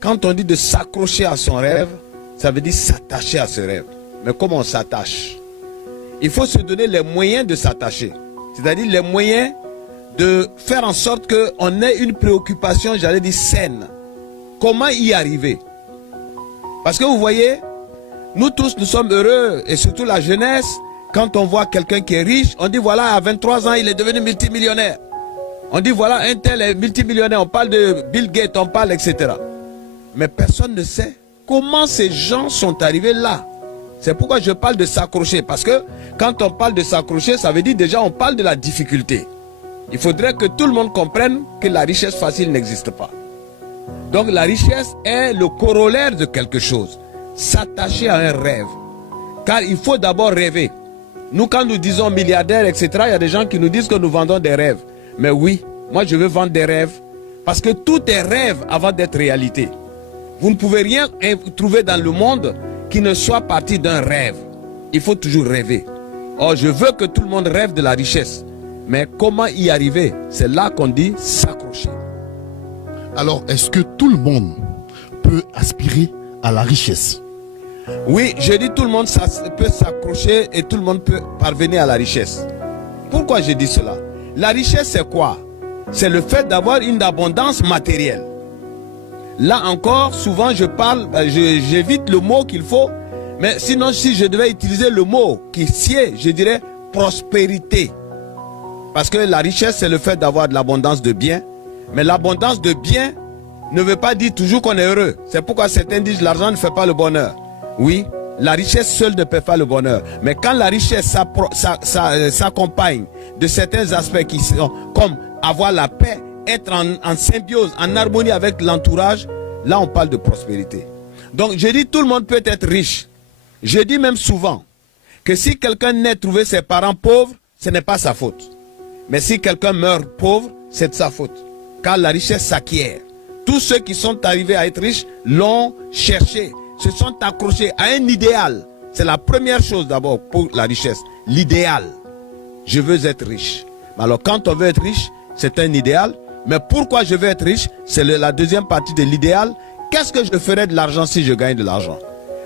Quand on dit de s'accrocher à son rêve, ça veut dire s'attacher à ce rêve. Mais comment on s'attache? Il faut se donner les moyens de s'attacher. C'est-à-dire les moyens de faire en sorte qu'on ait une préoccupation, j'allais dire saine. Comment y arriver? Parce que vous voyez, nous tous, nous sommes heureux, et surtout la jeunesse, quand on voit quelqu'un qui est riche, on dit voilà, à 23 ans, il est devenu multimillionnaire. On dit voilà, un tel est multimillionnaire, on parle de Bill Gates, on parle, etc. Mais personne ne sait comment ces gens sont arrivés là. C'est pourquoi je parle de s'accrocher. Parce que quand on parle de s'accrocher, ça veut dire déjà on parle de la difficulté. Il faudrait que tout le monde comprenne que la richesse facile n'existe pas. Donc la richesse est le corollaire de quelque chose. S'attacher à un rêve. Car il faut d'abord rêver. Nous, quand nous disons milliardaires, etc., il y a des gens qui nous disent que nous vendons des rêves. Mais oui, moi je veux vendre des rêves. Parce que tout est rêve avant d'être réalité. Vous ne pouvez rien trouver dans le monde qui ne soit parti d'un rêve. Il faut toujours rêver. Or, je veux que tout le monde rêve de la richesse. Mais comment y arriver? C'est là qu'on dit s'accrocher. Alors, est-ce que tout le monde peut aspirer à la richesse? Oui, je dis tout le monde peut s'accrocher et tout le monde peut parvenir à la richesse. Pourquoi je dis cela? La richesse, c'est quoi? C'est le fait d'avoir une abondance matérielle. Là encore, souvent j'évite le mot qu'il faut, mais sinon si je devais utiliser le mot qui sied, je dirais prospérité. Parce que la richesse, c'est le fait d'avoir de l'abondance de biens, mais l'abondance de biens ne veut pas dire toujours qu'on est heureux. C'est pourquoi certains disent l'argent ne fait pas le bonheur. Oui, la richesse seule ne fait pas le bonheur. Mais quand la richesse s'accompagne de certains aspects qui sont comme avoir la paix, être en symbiose, en harmonie avec l'entourage, là on parle de prospérité. Donc je dis tout le monde peut être riche. Je dis même souvent que si quelqu'un naît trouvé ses parents pauvres, ce n'est pas sa faute. Mais si quelqu'un meurt pauvre, c'est de sa faute. Car la richesse s'acquiert. Tous ceux qui sont arrivés à être riches l'ont cherché, se sont accrochés à un idéal. C'est la première chose d'abord pour la richesse, l'idéal. Je veux être riche. Alors quand on veut être riche, c'est un idéal. Mais pourquoi je veux être riche? C'est la deuxième partie de l'idéal. Qu'est-ce que je ferais de l'argent si je gagne de l'argent?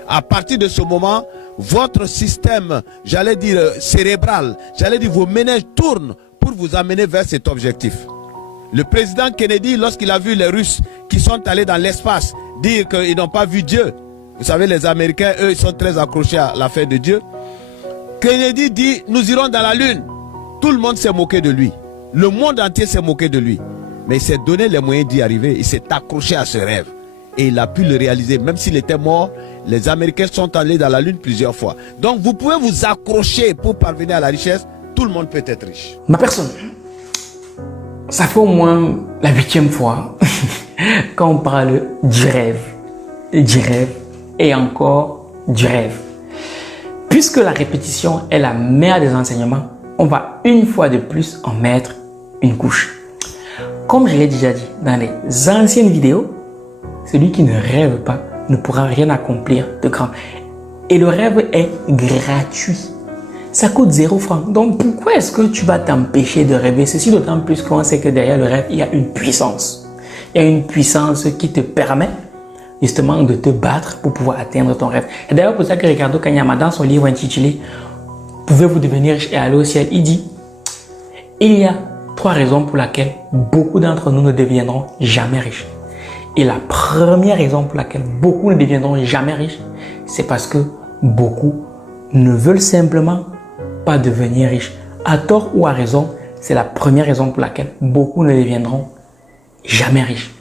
À partir de ce moment, votre système, j'allais dire cérébral, j'allais dire vos méninges tournent pour vous amener vers cet objectif. Le président Kennedy, lorsqu'il a vu les Russes qui sont allés dans l'espace dire qu'ils n'ont pas vu Dieu, vous savez, les Américains, eux, ils sont très accrochés à l'affaire de Dieu. Kennedy dit, nous irons dans la Lune. Tout le monde s'est moqué de lui. Le monde entier s'est moqué de lui. Mais il s'est donné les moyens d'y arriver. Il s'est accroché à ce rêve. Et il a pu le réaliser. Même s'il était mort, les Américains sont allés dans la Lune plusieurs fois. Donc vous pouvez vous accrocher pour parvenir à la richesse. Tout le monde peut être riche. Ma personne, ça fait au moins la 8e fois quand on parle du rêve et encore du rêve. Puisque la répétition est la mère des enseignements, on va une fois de plus en mettre une couche. Comme je l'ai déjà dit dans les anciennes vidéos, celui qui ne rêve pas ne pourra rien accomplir de grand. Et le rêve est gratuit. Ça coûte 0 francs. Donc pourquoi est-ce que tu vas t'empêcher de rêver? Ceci d'autant plus qu'on sait que derrière le rêve, il y a une puissance. Il y a une puissance qui te permet justement de te battre pour pouvoir atteindre ton rêve. Et d'ailleurs, pour ça que Ricardo Kanyama, dans son livre intitulé « Pouvez-vous devenir riche et aller au ciel ?» il dit « Il y a 3 raisons pour lesquelles beaucoup d'entre nous ne deviendront jamais riches. Et la première raison pour laquelle beaucoup ne deviendront jamais riches, c'est parce que beaucoup ne veulent simplement pas devenir riches. À tort ou à raison, c'est la première raison pour laquelle beaucoup ne deviendront jamais riches.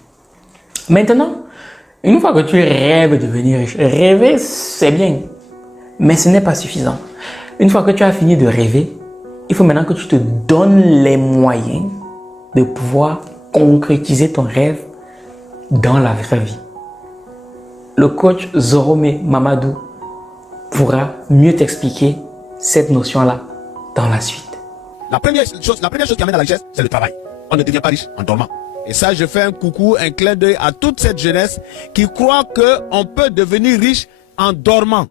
Maintenant, une fois que tu rêves de devenir riche, rêver c'est bien, mais ce n'est pas suffisant. Une fois que tu as fini de rêver, il faut maintenant que tu te donnes les moyens de pouvoir concrétiser ton rêve dans la vraie vie. Le coach Zorome Mamadou pourra mieux t'expliquer cette notion-là dans la suite. La première chose qui amène à la richesse, c'est le travail. On ne devient pas riche en dormant. Et ça, je fais un coucou, un clin d'œil à toute cette jeunesse qui croit qu'on peut devenir riche en dormant.